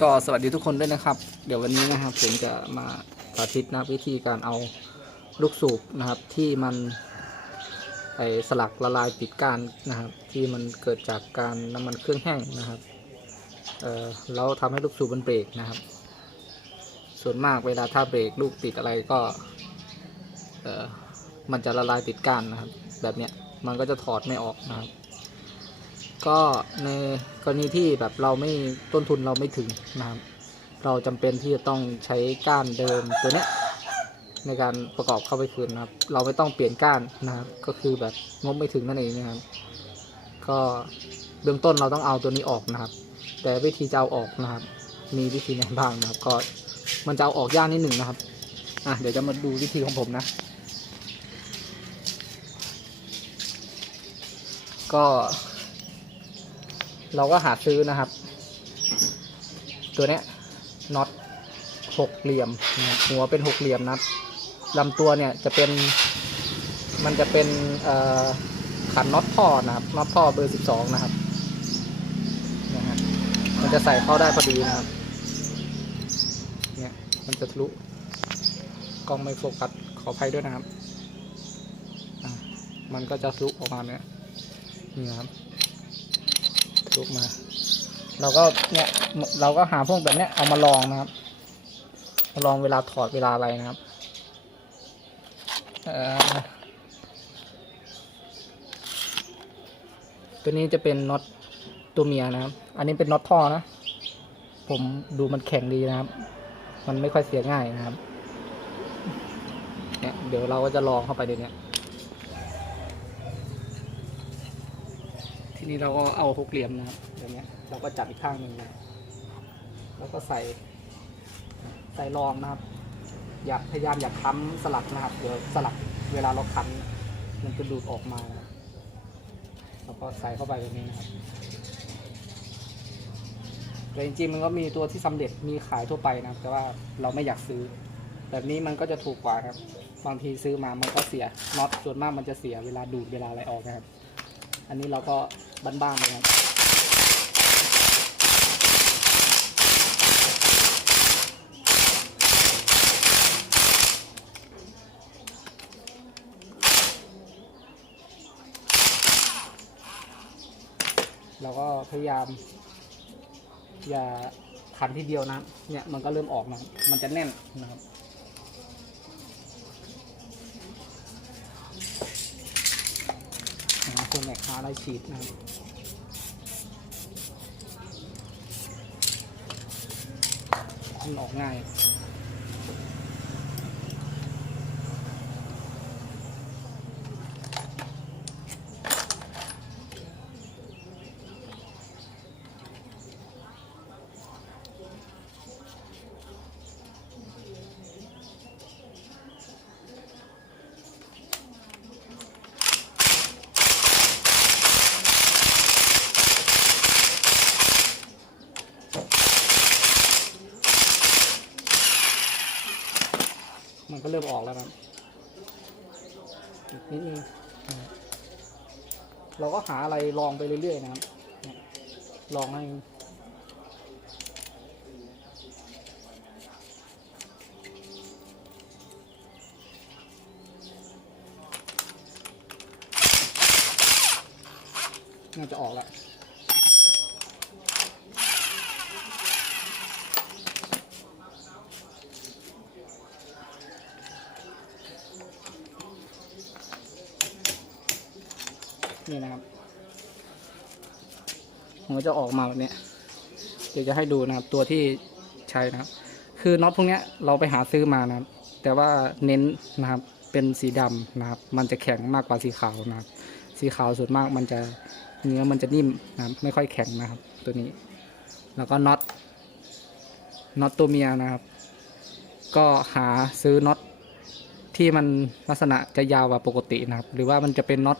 ก็สวัสดีทุกคนด้วยนะครับ เดี๋ยววันนี้นะครับผมจะมาสาธิตนะวิธีการเอาลูกสูบนะครับ ที่มันไอสลักละลายปิดก้านนะครับ ที่มันเกิดจากการน้ำมันเครื่องแห้งนะครับเออแล้วทำให้ลูกสูบมันเบรกนะครับ ส่วนมากเวลาถ้าเบรกลูกติดอะไรก็เออมันจะละลายติดก้านนะครับ แบบเนี้ยมันก็จะถอดไม่ออกนะครับ ก็ในกรณีที่แบบเราไม่ต้นทุนเราไม่ถึงนะครับเราจำเป็นที่จะต้องใช้ก้านเดิมตัวเนี้ยในการประกอบเข้าไปคืนนะครับ เราไม่ต้องเปลี่ยนก้านนะครับ ก็คือแบบงบไม่ถึงนั่นเองนะครับ ก็เบื้องต้นเราต้องเอาตัวนี้ออกนะครับ แต่วิธีจะเอาออกนะครับ มีวิธีไหนบ้างนะครับ ก็มันจะเอาออกยากนิดหนึ่งนะครับ อะเดี๋ยวจะมาดูวิธีของผมนะ ก็ เราก็หาซื้อนะครับ ตัวเนี้ยน็อตหกเหลี่ยมหัวเป็นหกเหลี่ยมนับลำตัวเนี่ยจะเป็นมันจะเป็นขันน็อตท่อนะครับน็อตท่อเบอร์สิบสองนะครับนะฮะมันจะใส่เข้าได้พอดีนะครับเนี่ยมันจะทะลุกล้องไม่โฟกัสขออภัยด้วยนะครับมันก็จะทะลุออกมาเนี่ยนี่ครับุกมา เราก็เนี่ยเราก็หาพวกแบบเนี้ยเอามาลองนะครับมาลองเวลาถอดเวลาอะไรนะครับตัวนี้จะเป็นน็อตตัวเมียนะครับ อันนี้เป็นน็อตท่อนะ ผมดูมันแข็งดีนะครับ มันไม่ค่อยเสียง่ายนะครับ เนี่ยเดี๋ยวเราก็จะลองเข้าไปเดี๋ยวนี้ นี้เราก็เอาหกเหลี่ยมนะครับอย่างเงี้ยเราก็จับอีกข้างหนึ่งนะแล้วก็ใส่ใส่รองนะครับ อย่าพยายามอย่าค้ำสลักนะครับเดี๋ยวสลักเวลาเราคั้นมันจะดูดออกมานะแล้วก็ใส่เข้าไปแบบนี้นะครับแต่จริงๆมันก็มีตัวที่สำเร็จมีขายทั่วไปนะครับ แต่ว่าเราไม่อยากซื้อ แบบนี้มันก็จะถูกกว่าครับบางทีซื้อมามันก็เสียน็อตส่วนมากมันจะเสียเวลาดูดเวลาอะไรออกนะครับ อันนี้เราก็บ้านๆเลยครับเราก็พยายาม อย่าขันทีเดียวนะ เนี่ยมันก็เริ่มออกนะ มันจะแน่นนะครับ หาคนแม็กหาอะไรฉีดนะครับมันออกง่าย มันก็เริ่มออกแล้วครับอีกนิดนึงเราก็หาอะไรลองไปเรื่อยๆนะครับ ลองให้น่าจะออกแล้ว นี่นะครับมันก็จะออกมาแบบนี้เดี๋ยวจะให้ดูนะครับ ตัวที่ใช้นะครับ คือน็อตพวกนี้เราไปหาซื้อมานะครับ แต่ว่าเน้นนะครับเป็นสีดำนะครับ มันจะแข็งมากกว่าสีขาวนะครับ สีขาวส่วนมากมันจะเนื้อมันจะนิ่มนะครับ ไม่ค่อยแข็งนะครับ ตัวนี้ แล้วก็น็อตน็อตตัวเมียนะครับ ก็หาซื้อน็อตที่มันลักษณะจะยาวกว่าปกตินะครับ หรือว่ามันจะเป็นน็อต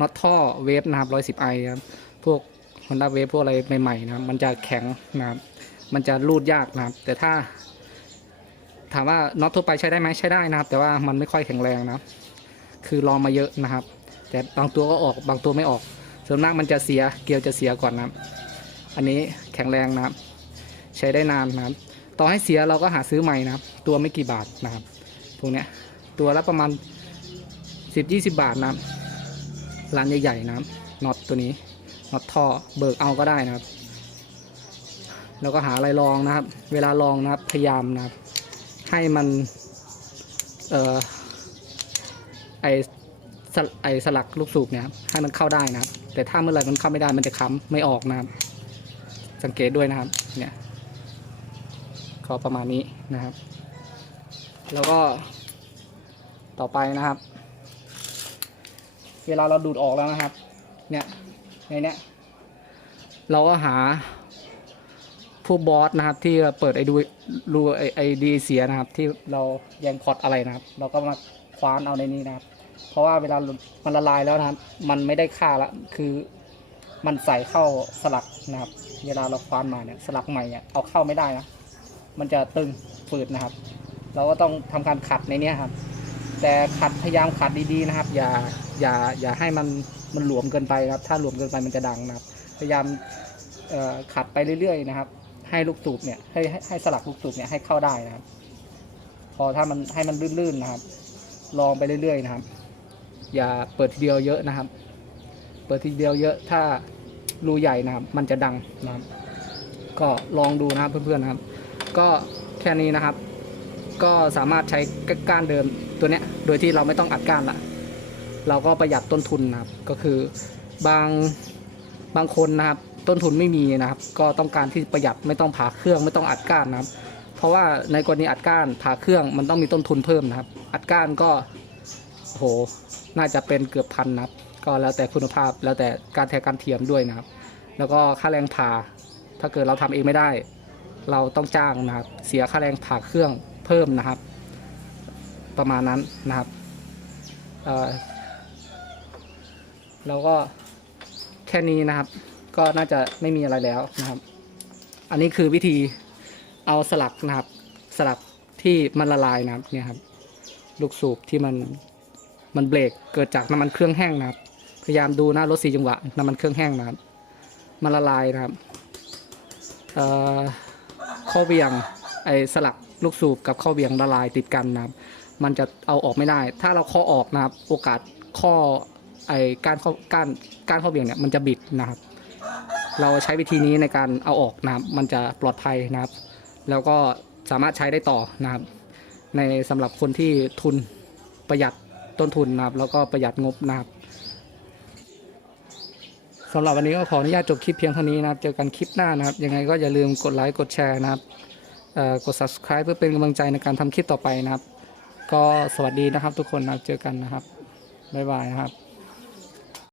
น็อตท่อเวฟนะครับร้อยสิบไอครับพวกฮอนด้าเวฟพวกอะไรใหม่ๆนะครับมันจะแข็งนะครับมันจะรูดยากนะครับ แต่ถ้า ถามว่าน็อตทั่วไปใช้ได้ไหมใช้ได้นะครับ แต่ว่ามันไม่ค่อยแข็งแรงนะครับ คือลองมาเยอะนะครับ แต่บางตัวก็ออกบางตัวไม่ออกส่วนมากมันจะเสียเกลียวจะเสียก่อนนะครับ อันนี้แข็งแรงนะครับ ใช้ได้นานนะครับ ต่อให้เสียเราก็หาซื้อใหม่นะครับ ตัวไม่กี่บาทนะครับพวกเนี้ยตัวละประมาณ 10-20 บาทนะครับ ร้านใหญ่ๆนะครับน็อตตัวนี้น็อตท่อเบิกเอาก็ได้นะครับ แล้วก็หาอะไรลองนะครับ เวลาลองนะครับพยายามนะครับ ให้มันเอ่อไอสลไอสลักลูกสูบเนี่ยครับให้มันเข้าได้นะครับ แต่ถ้าเมื่อไหร่มันเข้าไม่ได้มันจะค้ำไม่ออกนะครับ สังเกตด้วยนะครับ เนี่ยก็ประมาณนี้นะครับ แล้วก็ต่อไปนะครับ เวลาเราดูดออกแล้วนะครับ เนี่ยในเนี้ยเราก็หาพวกบอสนะครับ ที่เปิดไอ้ดูรูไอไอดีเสียนะครับ ที่เราแยงพอร์ตอะไรนะครับ เราก็มาคว้านเอาในนี้นะครับ เพราะว่าเวลามันละลายแล้วนะครับ มันไม่ได้ค่าละคือมันใส่เข้าสลักนะครับ เวลาเราคว้านมาเนี่ยสลักใหม่เนี่ยเอาเข้าไม่ได้นะมันจะตึงฝืดนะครับ เราก็ต้องทำการขัดในเนี้ยครับ แต่ขัดพยายามขัดดีๆนะครับ อย่าอย่าอย่าให้มันมันหลวมเกินไปครับ ถ้าหลวมเกินไปมันจะดังนะครับ พยายามขัดไปเรื่อยๆนะครับ ให้ลูกสูบเนี่ยให้ให้ให้สลักลูกสูบเนี่ยให้เข้าได้นะครับ พอถ้ามันให้มันลื่นๆนะครับ ลองไปเรื่อยๆนะครับ อย่าเปิดทีเดียวเยอะนะครับ เปิดทีเดียวเยอะถ้ารูใหญ่นะครับ มันจะดังนะครับ ก็ลองดูนะครับเพื่อนๆนะครับ ก็แค่นี้นะครับ ก็สามารถใช้ก้านเดิมตัวเนี้ยโดยที่เราไม่ต้องอัดก้านละเราก็ประหยัดต้นทุนนะครับ ก็คือบางบางคนนะครับ ต้นทุนไม่มีนะครับ ก็ต้องการที่ประหยัดไม่ต้องผ่าเครื่องไม่ต้องอัดก้านนะครับ เพราะว่าในกรณีอัดก้านผ่าเครื่องมันต้องมีต้นทุนเพิ่มนะครับ อัดก้านก็โหน่าจะเป็นเกือบพันนะครับ ก็แล้วแต่คุณภาพแล้วแต่การแทนการเทียมด้วยนะครับ แล้วก็ค่าแรงผ่าถ้าเกิดเราทำเองไม่ได้ เราต้องจ้างนะครับ เสียค่าแรงผ่าเครื่อง เพิ่มนะครับ ประมาณนั้นนะครับเอ่อแล้วก็แค่นี้นะครับ ก็น่าจะไม่มีอะไรแล้วนะครับ อันนี้คือวิธีเอาสลักนะครับ สลักที่มันละลายนะครับเนี่ยครับ ลูกสูบที่มันมันเบรกเกิดจากน้ำมันเครื่องแห้งนะครับ พยายามดูนะรถสีจังหวะน้ำมันเครื่องแห้งนะครับ มันละลายนะครับเอ่อข้อเบี่ยงไอ้สลัก ลูกสูบกับข้อเบี่ยงละลายติดกันนะครับ มันจะเอาออกไม่ได้ ถ้าเราข้อออกนะครับ โอกาสข้อไอ้การข้อการการข้อเบี่ยงเนี่ยมันจะบิดนะครับ เราใช้วิธีนี้ในการเอาออกนะครับ มันจะปลอดภัยนะครับ แล้วก็สามารถใช้ได้ต่อนะครับ ในสำหรับคนที่ทุนประหยัดต้นทุนนะครับ แล้วก็ประหยัดงบนะครับสำหรับวันนี้ก็ขออนุญาตจบคลิปเพียงเท่านี้นะครับ เจอกันคลิปหน้านะครับ ยังไงก็อย่าลืมกดไลค์ กดแชร์นะครับ กด subscribe เพื่อเป็นกำลังใจในการทำคลิปต่อไปนะครับ ก็สวัสดีนะครับทุกคนนะครับเจอกันนะครับบ๊ายบายนะครับ